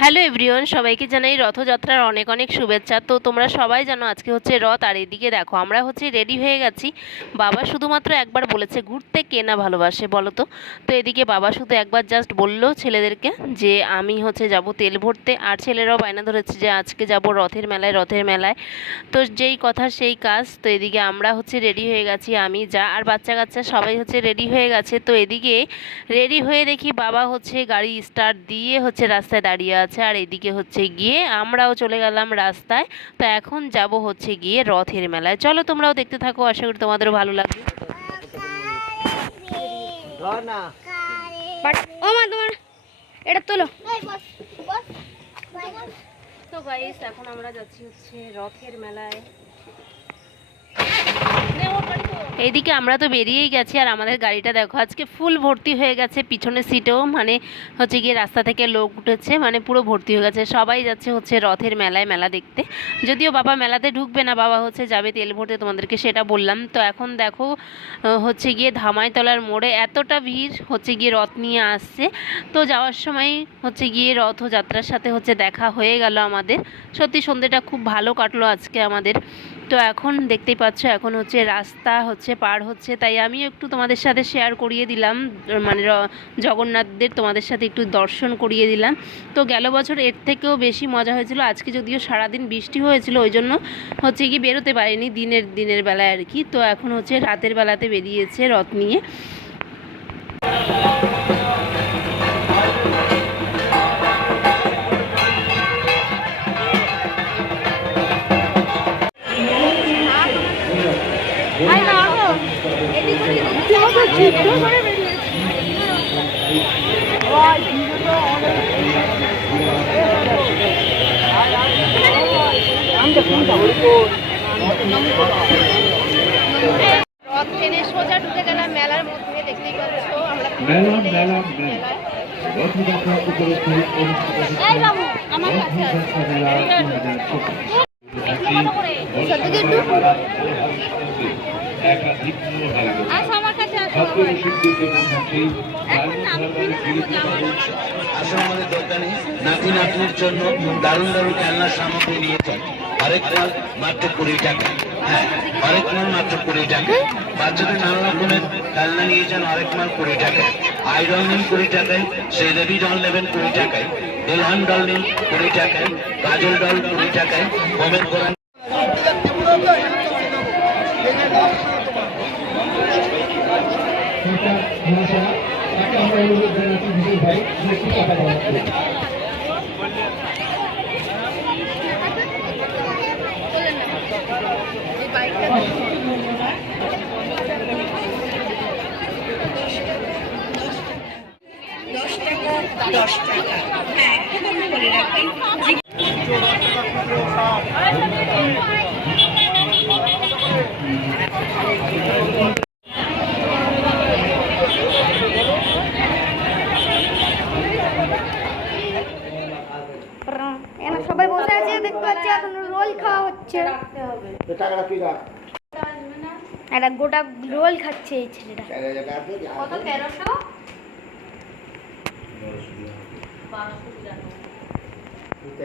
Hello everyone, সবাইকে জানাই রথযাত্রার অনেক অনেক শুভেচ্ছা। তো তোমরা সবাই জানো আজকে হচ্ছে রথ, আর এদিকে দেখো আমরা হচ্ছে রেডি হয়ে গেছি। বাবা শুধুমাত্র একবার বলেছে ঘুরতে কে না ভালোবাসে বলো তো। তো এদিকে বাবা শুধু একবার জাস্ট বললো ছেলেদেরকে যে আমি হচ্ছে যাব তেল ভরতে, আর ছেলেরাও বায়না ধরেছে যে আজকে যাব রথের মেলায় রথের মেলায়। তো যেই কথা সেই কাজ। তো এদিকে আমরা হচ্ছে রেডি হয়ে গেছি, আমি যা আর বাচ্চা কাচ্চা সবাই হচ্ছে রেডি হয়ে গেছে। তো এদিকে রেডি হয়ে দেখি বাবা হচ্ছে গাড়ি স্টার্ট দিয়ে হচ্ছে রাস্তায় দাঁড়িয়ে আছে, আর এদিকে হচ্ছে গিয়ে আমরাও চলে গেলাম রাস্তায়। তো এখন যাব হচ্ছে গিয়ে রথের মেলায়। চলো তোমরাও দেখতে থাকো, আশা করি তোমাদেরও ভালো লাগবে। তো গাইস এখন আমরা যাচ্ছি হচ্ছে রথের মেলায়। এইদিকে আমরা তো বেরিয়েই গেছি, আর আমাদের গাড়িটা দেখো আজকে ফুল ভর্তি হয়ে গেছে। পিছনের সিটেও মানে হচ্ছে গিয়ে রাস্তা থেকে লোক উঠেছে, মানে পুরো ভর্তি হয়ে গেছে। সবাই যাচ্ছে হচ্ছে রথের মেলায় মেলা দেখতে। যদিও বাবা মেলাতে ঢুকবে না, বাবা হচ্ছে যাবে তেল ভরতে, তোমাদেরকে সেটা বললাম। তো এখন দেখো হচ্ছে গিয়ে ধামাইতলার মোড়ে এতটা ভিড় হচ্ছে গিয়ে রথ নিয়ে আসছে। তো যাওয়ার সময় হচ্ছে গিয়ে রথযাত্রার সাথে হচ্ছে দেখা হয়ে গেল আমাদের। সত্যি সন্ধ্যেটা খুব ভালো কাটলো আজকে আমাদের। তো এখন দেখতেই পাচ্ছ এখন হচ্ছে রাস্তা হচ্ছে পার হচ্ছে, তাই আমিও একটু তোমাদের সাথে শেয়ার করিয়ে দিলাম, মানে জগন্নাথদের তোমাদের সাথে একটু দর্শন করিয়ে দিলাম। তো গেল বছর এর থেকেও বেশি মজা হয়েছিল। আজকে যদিও সারাদিন বৃষ্টি হয়েছিল, ওই জন্য হচ্ছে কি বেরোতে পারিনি দিনের বেলায় আর কি। তো এখন হচ্ছে রাতের বেলাতে বেরিয়েছে রথ নিয়ে। রথ ট্রেনে সোজা ঢুকে গেলাম মেলার মধ্যে। দেখতেই পাচ্ছ আমরা রথযাত্রা উপলক্ষে আমার কাছে আমাদের দোকানে নাতি নাতনির জন্য দারুণ দারুণ খেলনার সামগ্রী নিয়ে যান। আরেক মাল মাত্র 20 টাকা। হ্যাঁ, আরেক মাল মাত্র 20 টাকা। বাচ্চাদের নানা রকমের খেলনা নিয়ে যান, আরেক মাল 20 টাকায়। আয়রন নিন 20 টাকায়, শ্রীদেবী ডল নেবেন 20 টাকায়, দেলহান ডল নিন 20 টাকায়, কাজল ডল 20 টাকায়, হোমের কোরআন। দশ টাকা। হ্যাঁ, একটু কম করে রাখবেন। সবাই বসে আছে দেখতে পাচ্ছি, এখন রোল খাওয়া হচ্ছে। একটা গোটা রোল খাচ্ছে এই ছেলেটা। কত? 1300।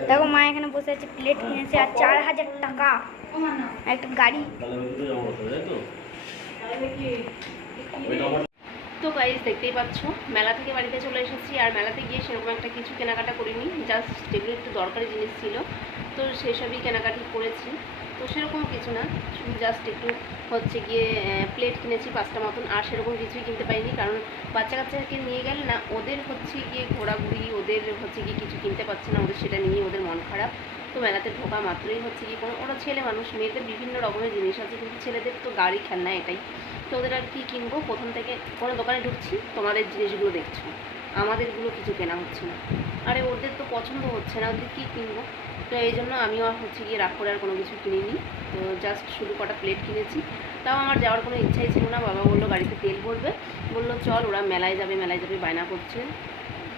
দেখো মা এখানে বসে আছে, প্লেট কিনেছে আর 4000 টাকা একটা গাড়ি। তো গাইস দেখতেই পাচ্ছ মেলা থেকে বাড়িতে চলে এসেছি, আর মেলাতে গিয়ে সেরকম একটা কিছু কেনাকাটা করিনি, জাস্ট যেগুলো একটু দরকারি জিনিস ছিল তো সেসবই কেনাকাটি করেছি। তো সেরকম কিছু না, শুধু জাস্ট একটু হচ্ছে গিয়ে প্লেট কিনেছি 5টা মতন, আর সেরকম কিছুই কিনতে পারিনি। কারণ বাচ্চা কাচ্চাকে নিয়ে গেলে না ওদের হচ্ছে গিয়ে ঘোরাঘুরি, ওদের হচ্ছে গিয়ে কিছু কিনতে পারছে না, ওদের সেটা নিয়ে ওদের মন খারাপ। তো মেলাতে ঢোকা মাত্রই হচ্ছে কি কোনো, ওরা ছেলে মানুষ, মেয়েদের বিভিন্ন রকমের জিনিস আছে কিন্তু ছেলেদের তো গাড়ি খেলনা এটাই। তো ওদের আর কি কিনবো, প্রথম থেকে কোনো দোকানে ঢুকছি তোমাদের জিনিসগুলো দেখছো, আমাদেরগুলো কিছু কেনা হচ্ছে না। আরে ওদের তো পছন্দ হচ্ছে না, ওদের কী কিনবো। তো এই জন্য আমিও হচ্ছে গিয়ে রাগ করে আর কোনো কিছু কিনিনি। তো জাস্ট শুধু কটা প্লেট কিনেছি। তাও আমার যাওয়ার কোনো ইচ্ছাই ছিল না। বাবা বললো গাড়িতে তেল ভরবে, বললো চল ওরা মেলায় যাবে বায়না করছে।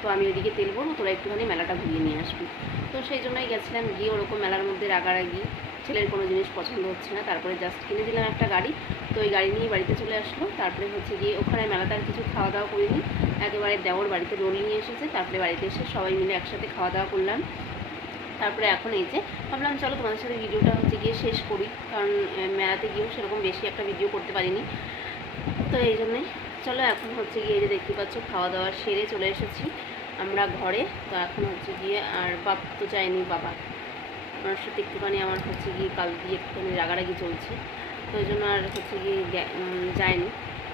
তো তো আমি ওইদিকে তেল ভরবো, তোরা একটুখানি মেলাটা ঘুরিয়ে নিয়ে আসবি। তো সেই জন্যই গেছিলাম, গিয়ে ওরকম মেলার মধ্যে রাগারাগি, ছেলের কোনো জিনিস পছন্দ হচ্ছে না, তারপরে জাস্ট কিনে দিলাম একটা গাড়ি। তো ওই গাড়ি নিয়ে বাড়িতে চলে আসলো। তারপরে হচ্ছে গিয়ে ওখানে মেলাতে আর কিছু খাওয়া দাওয়া করিনি, একেবারে দেওর বাড়িতে রোল নিয়ে এসেছে, তারপরে বাড়িতে এসে সবাই মিলে একসাথে খাওয়া দাওয়া করলাম। তারপরে এখন এই যে ভাবলাম চলো তোমাদের সাথে ভিডিওটা হচ্ছে গিয়ে শেষ করি, কারণ মেলাতে গিয়েও সেরকম বেশি একটা ভিডিও করতে পারিনি, তো এই জন্যই চলো এখন হচ্ছে গিয়ে এই যে দেখতে পাচ্ছ খাওয়া দাওয়া সেরে চলে এসেছি আমরা ঘরে। তো এখন হচ্ছে গিয়ে আর বাপ তো যায়নি, বাবা আমার সাথে একটুখানি আমার হচ্ছে গিয়ে কাল দিয়ে একটুখানি রাগারাগি চলছে, তো ওই জন্য আর হচ্ছে গিয়ে যায়নি।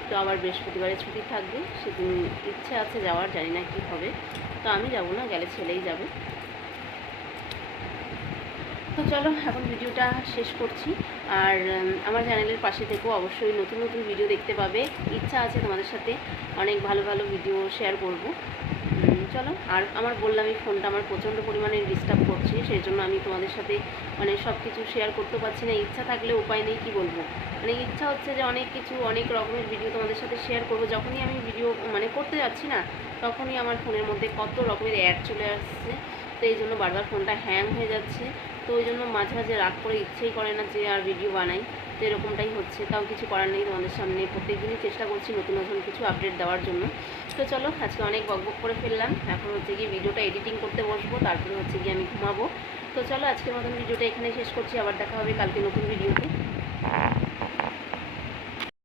তো আবার বৃহস্পতিবারে ছুটি থাকবে, সেদিন ইচ্ছে আছে যাওয়ার, জানি না কী হবে। তো আমি যাব না, গেলে ছেলেই যাবে। তো চলো এখন ভিডিওটা শেষ করছি। আর আমার চ্যানেলের পাশে থেকেও অবশ্যই নতুন নতুন ভিডিও দেখতে পাবে। ইচ্ছা আছে তোমাদের সাথে অনেক ভালো ভালো ভিডিও শেয়ার করব। চলো, আর আমার বললাম এই ফোনটা আমার প্রচণ্ড পরিমাণে ডিস্টার্ব করছে, সেই জন্য আমি তোমাদের সাথে মানে সব কিছু শেয়ার করতে পারছি না। ইচ্ছা থাকলে উপায় নেই, কী বলবো, মানে ইচ্ছা হচ্ছে যে অনেক কিছু অনেক রকমের ভিডিও তোমাদের সাথে শেয়ার করব। যখনই আমি ভিডিও মানে করতে যাচ্ছি না, তখনই আমার ফোনের মধ্যে কত রকমের অ্যাড চলে আসছে, তো এই জন্য বারবার ফোনটা হ্যাং হয়ে যাচ্ছে। তো ওই জন্য মাঝে মাঝে রাগ করে ইচ্ছেই করে না যে আর ভিডিও বানাই, তো এরকমটাই হচ্ছে। তাও কিছু করার নেই, তোমাদের সামনে প্রত্যেকদিনই চেষ্টা করছি নতুন নতুন কিছু আপডেট দেওয়ার জন্য। তো চলো আজকে অনেক বকবক করে ফেললাম, এখন হচ্ছে গিয়ে ভিডিওটা এডিটিং করতে বসবো, তারপরে হচ্ছে গিয়ে আমি ঘুমাবো। তো চলো আজকের মতন ভিডিওটা এখানে শেষ করছি, আবার দেখা হবে কালকে নতুন ভিডিওতে।